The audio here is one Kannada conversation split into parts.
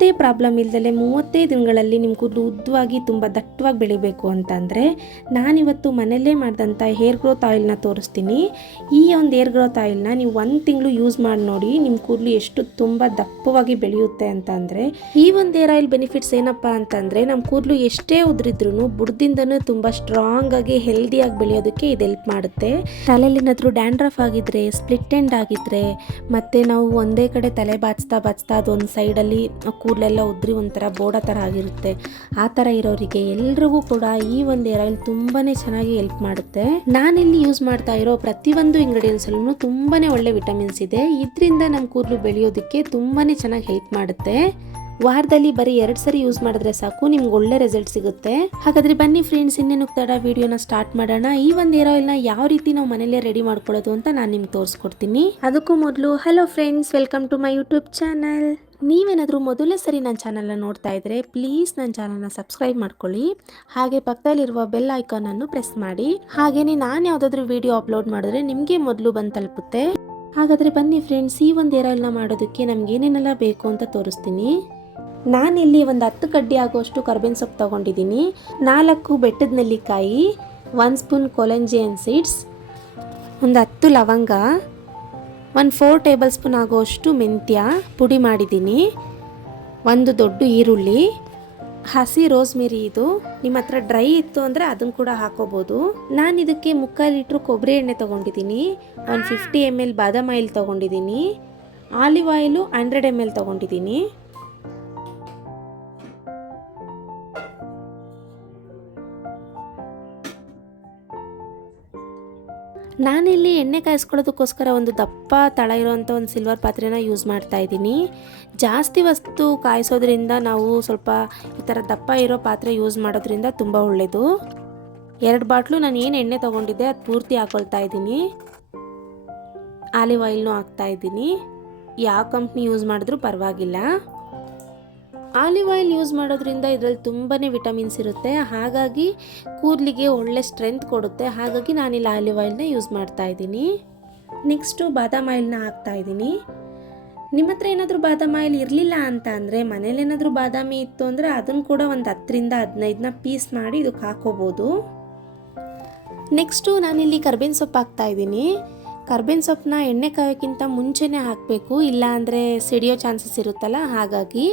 ಯಾವುದೇ ಪ್ರಾಬ್ಲಮ್ ಇಲ್ಲದಲೇ 35 ದಿನಗಳಲ್ಲಿ ನಿಮ್ಮ ಕೂದಲು ಉದ್ದವಾಗಿ ತುಂಬ ದಟ್ಟವಾಗಿ ಬೆಳಿಬೇಕು ಅಂತಂದರೆ ನಾನಿವತ್ತು ಮನೆಯಲ್ಲೇ ಮಾಡಿದಂಥ ಹೇರ್ ಗ್ರೋತ್ ಆಯಿಲ್ನ ತೋರಿಸ್ತೀನಿ. ಈ ಒಂದು ಹೇರ್ ಗ್ರೋತ್ ಆಯಿಲ್ನ ನೀವು 1 ತಿಂಗಳು ಯೂಸ್ ಮಾಡಿ ನೋಡಿ, ನಿಮ್ಮ ಕೂದಲು ಎಷ್ಟು ತುಂಬ ದಪ್ಪವಾಗಿ ಬೆಳೆಯುತ್ತೆ ಅಂತಂದರೆ. ಈ ಒಂದು ಹೇರ್ ಆಯಿಲ್ ಬೆನಿಫಿಟ್ಸ್ ಏನಪ್ಪ ಅಂತಂದರೆ, ನಮ್ಮ ಕೂದಲು ಎಷ್ಟೇ ಉದುರಿದ್ರೂ ಬುಡದಿಂದನೂ ತುಂಬ ಸ್ಟ್ರಾಂಗ್ ಆಗಿ ಹೆಲ್ದಿಯಾಗಿ ಬೆಳೆಯೋದಕ್ಕೆ ಇದು ಹೆಲ್ಪ್ ಮಾಡುತ್ತೆ. ತಲೆಯಲ್ಲಿ ಏನಾದರೂ ಡ್ಯಾಂಡ್ರಫ್ ಆಗಿದ್ರೆ, ಸ್ಪ್ಲಿಟ್ ಎಂಡ್ ಆಗಿದ್ರೆ, ಮತ್ತು ನಾವು ಒಂದೇ ಕಡೆ ತಲೆ ಬಾಚ್ತಾ ಅದೊಂದು ಸೈಡಲ್ಲಿ ಕೂದಲೆಲ್ಲ ಉದ್ರಿ ಒಂಥರ ಬೋಡ ಥರ ಆಗಿರುತ್ತೆ, ಆ ಥರ ಇರೋರಿಗೆ ಎಲ್ರಿಗೂ ಕೂಡ ಈ ಒಂದು ಹೇರ್ ಆಯಿಲ್ ತುಂಬಾ ಚೆನ್ನಾಗಿ ಹೆಲ್ಪ್ ಮಾಡುತ್ತೆ. ನಾನಿಲ್ಲಿ ಯೂಸ್ ಮಾಡ್ತಾ ಇರೋ ಪ್ರತಿಯೊಂದು ಇಂಗ್ರೀಡಿಯೆಂಟ್ಸಲ್ಲೂ ತುಂಬಾ ಒಳ್ಳೆ ವಿಟಮಿನ್ಸ್ ಇದೆ. ಇದರಿಂದ ನಮ್ಮ ಕೂದಲು ಬೆಳೆಯೋದಕ್ಕೆ ತುಂಬಾ ಚೆನ್ನಾಗಿ ಹೆಲ್ಪ್ ಮಾಡುತ್ತೆ. ವಾರದಲ್ಲಿ ಬರೀ 2 ಸರಿ ಯೂಸ್ ಮಾಡಿದ್ರೆ ಸಾಕು, ನಿಮ್ಗೆ ಒಳ್ಳೆ ರಿಸಲ್ಟ್ ಸಿಗುತ್ತೆ. ಹಾಗಾದರೆ ಬನ್ನಿ ಫ್ರೆಂಡ್ಸ್, ಇನ್ನೇನು ತಡ ವಿಡಿಯೋನ ಸ್ಟಾರ್ಟ್ ಮಾಡೋಣ. ಈ ಒಂದು ಹೇರ್ ಆಯಿಲ್ನ ಯಾವ ರೀತಿ ನಾವು ಮನೇಲೇ ರೆಡಿ ಮಾಡ್ಕೊಳ್ಳೋದು ಅಂತ ನಾನು ನಿಮ್ಗೆ ತೋರಿಸ್ಕೊಡ್ತೀನಿ. ಅದಕ್ಕೂ ಮೊದಲು hello friends, welcome to my YouTube channel. ನೀವೇನಾದರೂ ಮೊದಲನೇ ಸರಿ ನನ್ನ ಚಾನಲ್ನ ನೋಡ್ತಾ ಇದ್ದರೆ ಪ್ಲೀಸ್ ನನ್ನ ಚಾನಲ್ನ ಸಬ್ಸ್ಕ್ರೈಬ್ ಮಾಡ್ಕೊಳ್ಳಿ. ಹಾಗೆ ಪಕ್ಕದಲ್ಲಿರುವ ಬೆಲ್ ಐಕಾನನ್ನು ಪ್ರೆಸ್ ಮಾಡಿ. ಹಾಗೆಯೇ ನಾನು ಯಾವುದಾದ್ರೂ ವಿಡಿಯೋ ಅಪ್ಲೋಡ್ ಮಾಡಿದ್ರೆ ನಿಮಗೆ ಮೊದಲು ಬಂದು ತಲುಪುತ್ತೆ. ಹಾಗಾದರೆ ಬನ್ನಿ ಫ್ರೆಂಡ್ಸ್, ಈ ಒಂದು ಹೇರ್ ಆಯಿಲ್ನ ಮಾಡೋದಕ್ಕೆ ನಮ್ಗೆ ಏನೇನೆಲ್ಲ ಬೇಕು ಅಂತ ತೋರಿಸ್ತೀನಿ. ನಾನಿಲ್ಲಿ ಒಂದು 10 ಕಡ್ಡಿ ಆಗುವಷ್ಟು ಕರ್ಬೇವಿನ ಸೊಪ್ಪು ತೊಗೊಂಡಿದ್ದೀನಿ, 4 ಬೆಟ್ಟದ ನೆಲ್ಲಿಕಾಯಿ, 1 ಸ್ಪೂನ್ ಕೊಲಂಜಿಯನ್ ಸೀಡ್ಸ್, ಒಂದು 10 ಲವಂಗ, 4 ಟೇಬಲ್ ಸ್ಪೂನ್ ಆಗುವಷ್ಟು ಮೆಂತ್ಯ ಪುಡಿ ಮಾಡಿದ್ದೀನಿ, 1 ದೊಡ್ಡ ಈರುಳ್ಳಿ, ಹಸಿ ರೋಸ್ಮೆರಿ. ಇದು ನಿಮ್ಮ ಹತ್ರ ಡ್ರೈ ಇತ್ತು ಅಂದರೆ ಅದನ್ನು ಕೂಡ ಹಾಕೋಬೋದು. ನಾನು ಇದಕ್ಕೆ 3/4 ಲೀಟ್ರ್ ಕೊಬ್ಬರಿ ಎಣ್ಣೆ ತೊಗೊಂಡಿದ್ದೀನಿ, 150 ml ಬಾದಾಮ್ ಆಯಿಲ್ ತೊಗೊಂಡಿದ್ದೀನಿ, ಆಲಿವ್ ಆಯಿಲು 100 ml ತೊಗೊಂಡಿದ್ದೀನಿ. ನಾನಿಲ್ಲಿ ಎಣ್ಣೆ ಕಾಯಿಸ್ಕೊಳ್ಳೋದಕ್ಕೋಸ್ಕರ ಒಂದು ದಪ್ಪ ತಳ ಇರೋವಂಥ ಒಂದು ಸಿಲ್ವರ್ ಪಾತ್ರೆನ ಯೂಸ್ ಮಾಡ್ತಾ ಇದ್ದೀನಿ. ಜಾಸ್ತಿ ವಸ್ತು ಕಾಯಿಸೋದ್ರಿಂದ ನಾವು ಸ್ವಲ್ಪ ಈ ಥರ ದಪ್ಪ ಇರೋ ಪಾತ್ರೆ ಯೂಸ್ ಮಾಡೋದ್ರಿಂದ ತುಂಬ ಒಳ್ಳೆಯದು. 2 ಬಾಟ್ಲು ನಾನು ಏನು ಎಣ್ಣೆ ತೊಗೊಂಡಿದ್ದೆ ಅದು ಪೂರ್ತಿ ಹಾಕ್ಕೊಳ್ತಾ ಇದ್ದೀನಿ. ಆಲಿವ್ ಆಯಿಲ್ನೂ ಹಾಕ್ತಾ ಇದ್ದೀನಿ. ಯಾವ ಕಂಪ್ನಿ ಯೂಸ್ ಮಾಡಿದ್ರೂ ಪರವಾಗಿಲ್ಲ. ಆಲಿವ್ ಆಯಿಲ್ ಯೂಸ್ ಮಾಡೋದ್ರಿಂದ ಇದರಲ್ಲಿ ತುಂಬಾ ವಿಟಮಿನ್ಸ್ ಇರುತ್ತೆ, ಹಾಗಾಗಿ ಕೂದಲಿಗೆ ಒಳ್ಳೆ ಸ್ಟ್ರೆಂತ್ ಕೊಡುತ್ತೆ. ಹಾಗಾಗಿ ನಾನಿಲ್ಲಿ ಆಲಿವ್ ಆಯಿಲ್ನ ಯೂಸ್ ಮಾಡ್ತಾ ಇದ್ದೀನಿ. ನೆಕ್ಸ್ಟು ಬಾದಾಮ್ ಆಯಿಲ್ನ ಹಾಕ್ತಾ ಇದ್ದೀನಿ. ನಿಮ್ಮ ಹತ್ರ ಏನಾದರೂ ಬಾದಾಮ್ ಆಯಿಲ್ ಇರಲಿಲ್ಲ ಅಂತ ಅಂದರೆ, ಮನೇಲಿ ಏನಾದರೂ ಬಾದಾಮಿ ಇತ್ತು ಅಂದರೆ ಅದನ್ನು ಕೂಡ ಒಂದು 10ರಿಂದ 15ನ ಪೀಸ್ ಮಾಡಿ ಇದಕ್ಕೆ ಹಾಕೋಬೋದು. ನೆಕ್ಸ್ಟು ನಾನಿಲ್ಲಿ ಕರ್ಬೇವಿನ ಸೊಪ್ಪು ಹಾಕ್ತಾ ಇದ್ದೀನಿ. ಕರ್ಬೇವಿನ ಸೊಪ್ಪನ್ನ ಎಣ್ಣೆ ಕಾಯೋಕ್ಕಿಂತ ಮುಂಚೆನೇ ಹಾಕಬೇಕು, ಇಲ್ಲ ಅಂದರೆ ಸಿಡಿಯೋ ಚಾನ್ಸಸ್ ಇರುತ್ತಲ್ಲ, ಹಾಗಾಗಿ.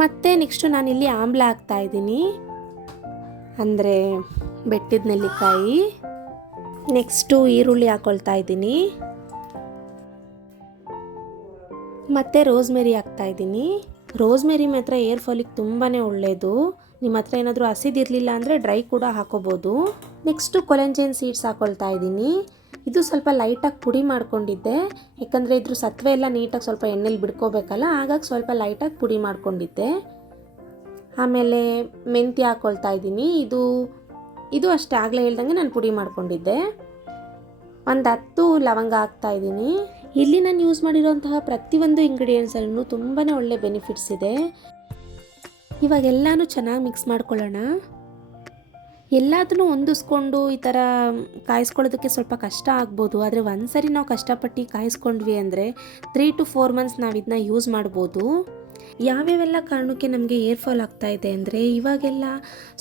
ಮತ್ತು ನೆಕ್ಸ್ಟು ನಾನಿಲ್ಲಿ ಆಮ್ಲ ಹಾಕ್ತಾ ಇದ್ದೀನಿ, ಅಂದರೆ ಬೆಟ್ಟದ ನೆಲ್ಲಿಕಾಯಿ. ನೆಕ್ಸ್ಟು ಈರುಳ್ಳಿ ಹಾಕ್ಕೊಳ್ತಾ ಇದ್ದೀನಿ, ಮತ್ತು ರೋಸ್ಮೆರಿ ಹಾಕ್ತಾ ಇದ್ದೀನಿ. ರೋಸ್ಮೆರಿ ಮಾತ್ರ ಏರ್ ಫಾಲಿಗೆ ತುಂಬಾ ಒಳ್ಳೆಯದು. ನಿಮ್ಮ ಹತ್ರ ಏನಾದರೂ ಹಸಿದಿರಲಿಲ್ಲ ಅಂದರೆ ಡ್ರೈ ಕೂಡ ಹಾಕೋಬೋದು. ನೆಕ್ಸ್ಟು ಕೊಲಂಜಿಯನ್ ಸೀಡ್ಸ್ ಹಾಕ್ಕೊಳ್ತಾ ಇದ್ದೀನಿ. ಇದು ಸ್ವಲ್ಪ ಲೈಟಾಗಿ ಪುಡಿ ಮಾಡ್ಕೊಂಡಿದ್ದೆ, ಯಾಕಂದರೆ ಇದ್ರ ಸತ್ವೆ ಎಲ್ಲ ನೀಟಾಗಿ ಸ್ವಲ್ಪ ಎಣ್ಣೆಲಿ ಬಿಡ್ಕೋಬೇಕಲ್ಲ, ಹಾಗಾಗಿ ಸ್ವಲ್ಪ ಲೈಟಾಗಿ ಪುಡಿ ಮಾಡ್ಕೊಂಡಿದ್ದೆ. ಆಮೇಲೆ ಮೆಂತ್ಯ ಹಾಕ್ಕೊಳ್ತಾ ಇದ್ದೀನಿ. ಇದು ಅಷ್ಟೇ, ಆಗಲೇ ಹೇಳ್ದಂಗೆ ನಾನು ಪುಡಿ ಮಾಡ್ಕೊಂಡಿದ್ದೆ. ಒಂದು 10 ಲವಂಗ ಹಾಕ್ತಾ ಇದ್ದೀನಿ. ಇಲ್ಲಿ ನಾನು ಯೂಸ್ ಮಾಡಿರೋಂತಹ ಪ್ರತಿಯೊಂದು ಇಂಗ್ರೀಡಿಯೆಂಟ್ಸಲ್ಲೂ ತುಂಬಾ ಒಳ್ಳೆ ಬೆನಿಫಿಟ್ಸ್ ಇದೆ. ಇವಾಗೆಲ್ಲನೂ ಚೆನ್ನಾಗಿ ಮಿಕ್ಸ್ ಮಾಡ್ಕೊಳ್ಳೋಣ. ಎಲ್ಲದನ್ನೂ ಹೊಂದಿಸ್ಕೊಂಡು ಈ ಥರ ಕಾಯಿಸ್ಕೊಳ್ಳೋದಕ್ಕೆ ಸ್ವಲ್ಪ ಕಷ್ಟ ಆಗ್ಬೋದು, ಆದರೆ ಒಂದು ಸರಿ ನಾವು ಕಷ್ಟಪಟ್ಟು ಕಾಯಿಸ್ಕೊಂಡ್ವಿ ಅಂದರೆ 3 to 4 months ನಾವು ಇದನ್ನ ಯೂಸ್ ಮಾಡ್ಬೋದು. ಯಾವ್ಯಾವೆಲ್ಲ ಕಾರಣಕ್ಕೆ ನಮಗೆ ಏರ್ ಫಾಲ್ ಆಗ್ತಾ ಇದೆ ಅಂದರೆ, ಇವಾಗೆಲ್ಲ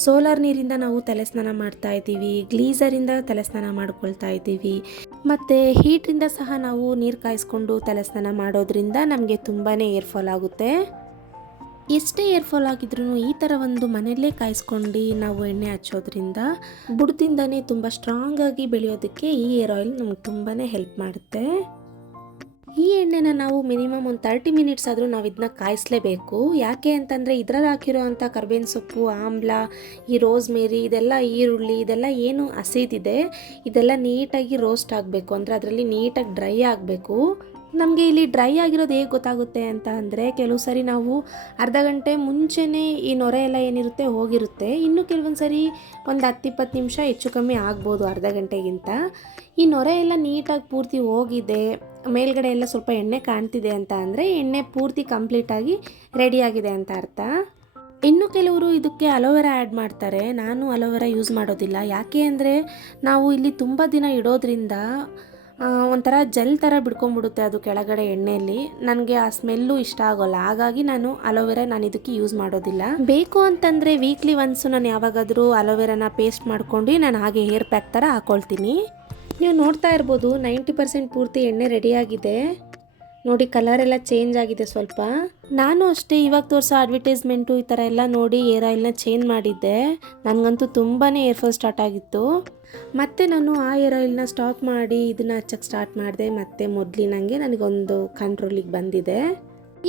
ಸೋಲಾರ್ ನೀರಿಂದ ನಾವು ತಲೆ ಸ್ನಾನ ಮಾಡ್ತಾ ಇದ್ದೀವಿ, ಗ್ಲೀಸರಿಂದ ತಲೆ ಸ್ನಾನ ಮಾಡ್ಕೊಳ್ತಾ ಇದ್ದೀವಿ, ಮತ್ತು ಹೀಟ್ರಿಂದ ಸಹ ನಾವು ನೀರು ಕಾಯಿಸ್ಕೊಂಡು ತಲೆ ಸ್ನಾನ ಮಾಡೋದ್ರಿಂದ ನಮಗೆ ತುಂಬಾ ಏರ್ ಫಾಲ್ ಆಗುತ್ತೆ. ಎಷ್ಟೇ ಏರ್ ಫಾಲ್ ಆಗಿದ್ರೂ ಈ ಥರ ಒಂದು ಮನೆಯಲ್ಲೇ ಕಾಯಿಸ್ಕೊಂಡು ನಾವು ಎಣ್ಣೆ ಹಚ್ಚೋದ್ರಿಂದ ಬುಡದಿಂದನೇ ತುಂಬ ಸ್ಟ್ರಾಂಗ್ ಆಗಿ ಬೆಳೆಯೋದಕ್ಕೆ ಈ ಏರ್ ಆಯಿಲ್ ನಮ್ಗೆ ತುಂಬಾ ಹೆಲ್ಪ್ ಮಾಡುತ್ತೆ. ಈ ಎಣ್ಣೆನ ನಾವು ಮಿನಿಮಮ್ ಒಂದು 30 ಮಿನಿಟ್ಸ್ ಆದರೂ ನಾವು ಇದನ್ನ ಕಾಯಿಸಲೇಬೇಕು. ಯಾಕೆ ಅಂತಂದರೆ ಇದರಲ್ಲಿ ಹಾಕಿರೋ ಅಂಥ ಕರ್ಬೇವಿನ ಸೊಪ್ಪು, ಆಮ್ಲ, ಈ ರೋಸ್ಮೇರಿ, ಇದೆಲ್ಲ ಈರುಳ್ಳಿ, ಇದೆಲ್ಲ ಏನು ಹಸಿದಿದೆ ಇದೆಲ್ಲ ನೀಟಾಗಿ ರೋಸ್ಟ್ ಆಗಬೇಕು, ಅಂದರೆ ಅದರಲ್ಲಿ ನೀಟಾಗಿ ಡ್ರೈ ಆಗಬೇಕು. ನಮಗೆ ಇಲ್ಲಿ ಡ್ರೈ ಆಗಿರೋದು ಹೇಗೆ ಗೊತ್ತಾಗುತ್ತೆ ಅಂತ ಅಂದರೆ, ಕೆಲವು ಸರಿ ನಾವು ಅರ್ಧ ಗಂಟೆ ಮುಂಚೆನೇ ಈ ನೊರೆ ಎಲ್ಲ ಏನಿರುತ್ತೆ ಹೋಗಿರುತ್ತೆ, ಇನ್ನು ಕೆಲವೊಂದು ಸರಿ ಒಂದು 10-20 ನಿಮಿಷ ಹೆಚ್ಚು ಕಮ್ಮಿ ಆಗ್ಬೋದು ಅರ್ಧ ಗಂಟೆಗಿಂತ. ಈ ನೊರೆ ಎಲ್ಲ ನೀಟಾಗಿ ಪೂರ್ತಿ ಹೋಗಿದೆ, ಮೇಲ್ಗಡೆ ಎಲ್ಲ ಸ್ವಲ್ಪ ಎಣ್ಣೆ ಕಾಣ್ತಿದೆ ಅಂತ ಅಂದರೆ ಎಣ್ಣೆ ಪೂರ್ತಿ ಕಂಪ್ಲೀಟಾಗಿ ರೆಡಿಯಾಗಿದೆ ಅಂತ ಅರ್ಥ. ಇನ್ನು ಕೆಲವರು ಇದಕ್ಕೆ ಅಲೋವೆರಾ ಆ್ಯಡ್ ಮಾಡ್ತಾರೆ. ನಾನು ಅಲೋವೆರಾ ಯೂಸ್ ಮಾಡೋದಿಲ್ಲ. ಯಾಕೆ ಅಂದರೆ ನಾವು ಇಲ್ಲಿ ತುಂಬ ದಿನ ಇಡೋದ್ರಿಂದ ಒಂಥರ ಜೆಲ್ ಥರ ಬಿಡ್ಕೊಂಡ್ಬಿಡುತ್ತೆ ಅದು ಕೆಳಗಡೆ ಎಣ್ಣೆಯಲ್ಲಿ. ನನಗೆ ಆ ಸ್ಮೆಲ್ಲು ಇಷ್ಟ ಆಗೋಲ್ಲ, ಹಾಗಾಗಿ ನಾನು ಅಲೋವೆರಾ ನಾನು ಇದಕ್ಕೆ ಯೂಸ್ ಮಾಡೋದಿಲ್ಲ. ಬೇಕು ಅಂತಂದರೆ ವೀಕ್ಲಿ ಒನ್ಸು ನಾನು ಯಾವಾಗಾದರೂ ಅಲೋವೆರಾನ ಪೇಸ್ಟ್ ಮಾಡ್ಕೊಂಡು ನಾನು ಹಾಗೆ ಹೇರ್ ಪ್ಯಾಕ್ ಥರ ಹಾಕ್ಕೊಳ್ತೀನಿ. ನೀವು ನೋಡ್ತಾ ಇರ್ಬೋದು 90% ಪೂರ್ತಿ ಎಣ್ಣೆ ರೆಡಿಯಾಗಿದೆ. ನೋಡಿ ಕಲರ್ ಎಲ್ಲ ಚೇಂಜ್ ಆಗಿದೆ ಸ್ವಲ್ಪ. ನಾನು ಅಷ್ಟೇ ಇವಾಗ ತೋರಿಸೋ ಅಡ್ವರ್ಟೈಸ್ಮೆಂಟು ಈ ಥರ ಎಲ್ಲ ನೋಡಿ ಹೇರ್ ಆಯಿಲ್ನ ಚೇಂಜ್ ಮಾಡಿದ್ದೆ. ನನಗಂತೂ ತುಂಬಾ ಹೇರ್ ಫಾಲ್ ಸ್ಟಾರ್ಟ್ ಆಗಿತ್ತು. ಮತ್ತು ನಾನು ಆ ಹೇರ್ ಆಯಿಲ್ನ ಸ್ಟಾಪ್ ಮಾಡಿ ಇದನ್ನು ಹಚ್ಚಕ್ಕೆ ಸ್ಟಾರ್ಟ್ ಮಾಡಿದೆ. ಮತ್ತು ಮೊದಲಿನಂಗೆ ನನಗೊಂದು ಕಂಟ್ರೋಲಿಗೆ ಬಂದಿದೆ.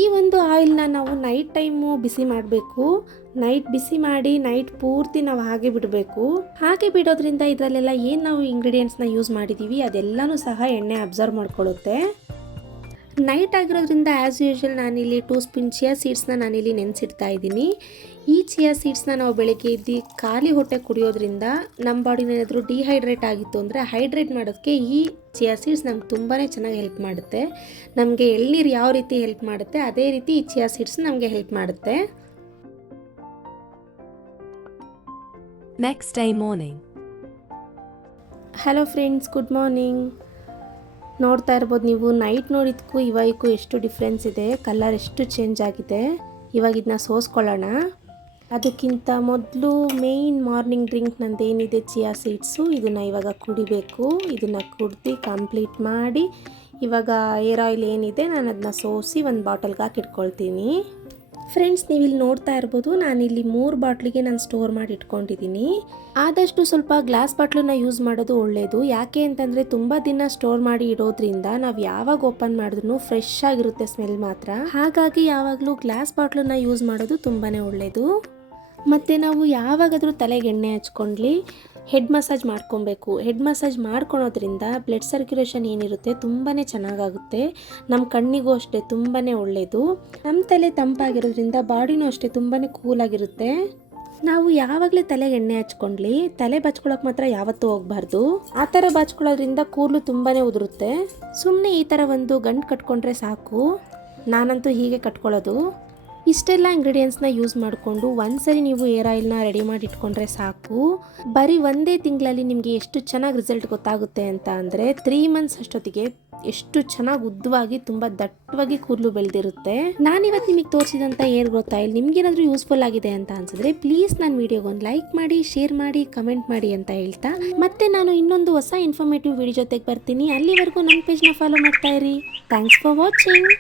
ಈ ಒಂದು ಆಯಿಲ್ನ ನಾವು ನೈಟ್ ಟೈಮು ಬಿಸಿ ಮಾಡಬೇಕು. ನೈಟ್ ಬಿಸಿ ಮಾಡಿ ನೈಟ್ ಪೂರ್ತಿ ನಾವು ಹಾಗೆ ಬಿಡಬೇಕು. ಹಾಗೆ ಬಿಡೋದ್ರಿಂದ ಇದರಲ್ಲೆಲ್ಲ ಏನು ನಾವು ಇಂಗ್ರೀಡಿಯೆಂಟ್ಸ್ನ ಯೂಸ್ ಮಾಡಿದ್ದೀವಿ ಅದೆಲ್ಲನೂ ಸಹ ಎಣ್ಣೆ ಅಬ್ಸರ್ವ್ ಮಾಡ್ಕೊಳ್ಳುತ್ತೆ. ನೈಟ್ ಆಗಿರೋದ್ರಿಂದ ಆ್ಯಸ್ ಯೂಶ್ವಲ್ ನಾನಿಲ್ಲಿ 2 ಸ್ಪೂನ್ ಚಿಯಾ ಸೀಡ್ಸ್ನ ನಾನಿಲ್ಲಿ ನೆನೆಸಿಡ್ತಾ ಇದ್ದೀನಿ. ಈ ಚಿಯಾ ಸೀಡ್ಸ್ನ ನಾವು ಬೆಳಗ್ಗೆ ಎದ್ದು ಖಾಲಿ ಹೊಟ್ಟೆ ಕುಡಿಯೋದ್ರಿಂದ ನಮ್ಮ ಬಾಡಿನ ಏನಾದರೂ ಡಿಹೈಡ್ರೇಟ್ ಆಗಿತ್ತು ಅಂದರೆ ಹೈಡ್ರೇಟ್ ಮಾಡೋದಕ್ಕೆ ಈ ಚಿಯಾ ಸೀಡ್ಸ್ ನಮ್ಗೆ ತುಂಬಾ ಚೆನ್ನಾಗಿ ಹೆಲ್ಪ್ ಮಾಡುತ್ತೆ. ನಮಗೆ ಎಳ್ನೀರು ಯಾವ ರೀತಿ ಹೆಲ್ಪ್ ಮಾಡುತ್ತೆ ಅದೇ ರೀತಿ ಈ ಚಿಯಾ ಸೀಡ್ಸ್ ನಮಗೆ ಹೆಲ್ಪ್ ಮಾಡುತ್ತೆ. Next day morning. Hello friends, good morning. ನೋಡ್ತಾ ಇರ್ಬೋದು ನೀವು, ನೈಟ್ ನೋಡಿದ್ದಕ್ಕೂ ಇವಾಗಕ್ಕೂ ಎಷ್ಟು ಡಿಫ್ರೆನ್ಸ್ ಇದೆ. ಕಲರ್ ಎಷ್ಟು ಚೇಂಜ್ ಆಗಿದೆ. ಇವಾಗ ಇದನ್ನ ಸೋಸ್ಕೊಳ್ಳೋಣ. ಅದಕ್ಕಿಂತ ಮೊದಲು ಮೇಯ್ನ್ ಮಾರ್ನಿಂಗ್ ಡ್ರಿಂಕ್ ನಂದೇನಿದೆ ಚಿಯಾ ಸೀಡ್ಸು, ಇದನ್ನು ಇವಾಗ ಕುಡಿಬೇಕು. ಇದನ್ನು ಕುಡ್ದು ಕಂಪ್ಲೀಟ್ ಮಾಡಿ ಇವಾಗ ಏರ್ ಆಯಿಲ್ ಏನಿದೆ ನಾನು ಅದನ್ನ ಸೋಸಿ ಒಂದು ಬಾಟಲ್ಗೆ ಹಾಕಿಟ್ಕೊಳ್ತೀನಿ. ಫ್ರೆಂಡ್ಸ್, ನೀವಿಲ್ಲಿ ನೋಡ್ತಾ ಇರ್ಬೋದು ನಾನಿಲ್ಲಿ 3 ಬಾಟ್ಲಿಗೆ ನಾನು ಸ್ಟೋರ್ ಮಾಡಿ ಇಟ್ಕೊಂಡಿದ್ದೀನಿ. ಆದಷ್ಟು ಸ್ವಲ್ಪ ಗ್ಲಾಸ್ ಬಾಟ್ಲನ್ನ ಯೂಸ್ ಮಾಡೋದು ಒಳ್ಳೆಯದು. ಯಾಕೆ ಅಂತಂದರೆ ತುಂಬ ದಿನ ಸ್ಟೋರ್ ಮಾಡಿ ಇಡೋದ್ರಿಂದ ನಾವು ಯಾವಾಗ ಓಪನ್ ಮಾಡಿದ್ರೂ ಫ್ರೆಶ್ ಆಗಿರುತ್ತೆ ಸ್ಮೆಲ್ ಮಾತ್ರ. ಹಾಗಾಗಿ ಯಾವಾಗಲೂ ಗ್ಲಾಸ್ ಬಾಟ್ಲನ್ನ ಯೂಸ್ ಮಾಡೋದು ತುಂಬಾ ಒಳ್ಳೆಯದು. ಮತ್ತು ನಾವು ಯಾವಾಗಾದರೂ ತಲೆಗೆ ಎಣ್ಣೆ ಹಚ್ಕೊಂಡ್ಲಿ ಹೆಡ್ ಮಸಾಜ್ ಮಾಡ್ಕೊಬೇಕು. ಹೆಡ್ ಮಸಾಜ್ ಮಾಡ್ಕೊಳೋದ್ರಿಂದ ಬ್ಲಡ್ ಸರ್ಕ್ಯುಲೇಷನ್ ಏನಿರುತ್ತೆ ತುಂಬಾ ಚೆನ್ನಾಗಾಗುತ್ತೆ. ನಮ್ಮ ಕಣ್ಣಿಗೂ ಅಷ್ಟೇ ತುಂಬಾ ಒಳ್ಳೆಯದು. ನಮ್ಮ ತಲೆ ತಂಪಾಗಿರೋದ್ರಿಂದ ಬಾಡಿನೂ ಅಷ್ಟೇ ತುಂಬಾ ಕೂಲಾಗಿರುತ್ತೆ. ನಾವು ಯಾವಾಗಲೇ ತಲೆಗೆ ಎಣ್ಣೆ ಹಚ್ಕೊಂಡ್ಲಿ ತಲೆ ಬಚ್ಕೊಳ್ಳೋಕೆ ಮಾತ್ರ ಯಾವತ್ತೂ ಹೋಗಬಾರ್ದು. ಆ ಥರ ಬಚ್ಕೊಳ್ಳೋದ್ರಿಂದ ಕೂದಲು ತುಂಬಾ ಉದುರುತ್ತೆ. ಸುಮ್ಮನೆ ಈ ಥರ ಒಂದು ಗಂಟು ಕಟ್ಕೊಂಡ್ರೆ ಸಾಕು. ನಾನಂತೂ ಹೀಗೆ ಕಟ್ಕೊಳ್ಳೋದು. ಇಷ್ಟೆಲ್ಲ ಇಂಗ್ರೀಡಿಯೆಂಟ್ಸ್ನ ಯೂಸ್ ಮಾಡಿಕೊಂಡು ಒಂದ್ಸರಿ ನೀವು ಏರ್ ಆಯಿಲ್ನ ರೆಡಿ ಮಾಡಿ ಇಟ್ಕೊಂಡ್ರೆ ಸಾಕು. ಬರೀ ಒಂದೇ ತಿಂಗಳಲ್ಲಿ ನಿಮಗೆ ಎಷ್ಟು ಚೆನ್ನಾಗಿ ರಿಸಲ್ಟ್ ಗೊತ್ತಾಗುತ್ತೆ ಅಂತ ಅಂದರೆ 3 ಮಂತ್ಸ್ ಅಷ್ಟೊತ್ತಿಗೆ ಎಷ್ಟು ಚೆನ್ನಾಗಿ ಉದ್ದವಾಗಿ ತುಂಬ ದಟ್ಟವಾಗಿ ಕೂದಲು ಬೆಳೆದಿರುತ್ತೆ. ನಾನಿವತ್ತು ನಿಮಗೆ ತೋರಿಸಿದಂಥ ಏರ್ ಗ್ರೋತ್ ಆಯಿಲ್ ನಿಮ್ಗೇನಾದರೂ ಯೂಸ್ಫುಲ್ ಆಗಿದೆ ಅಂತ ಅನ್ಸಿದ್ರೆ ಪ್ಲೀಸ್ ನನ್ನ ವಿಡಿಯೋಗೊಂದು ಲೈಕ್ ಮಾಡಿ, ಶೇರ್ ಮಾಡಿ, ಕಮೆಂಟ್ ಮಾಡಿ ಅಂತ ಹೇಳ್ತಾ ಮತ್ತೆ ನಾನು ಇನ್ನೊಂದು ಹೊಸ ಇನ್ಫಾರ್ಮೇಟಿವ್ ವಿಡಿಯೋ ಜೊತೆಗೆ ಬರ್ತೀನಿ. ಅಲ್ಲಿವರೆಗೂ ನನ್ನ ಪೇಜ್ನ ಫಾಲೋ ಮಾಡ್ತಾ ಇರಿ. Thanks for watching.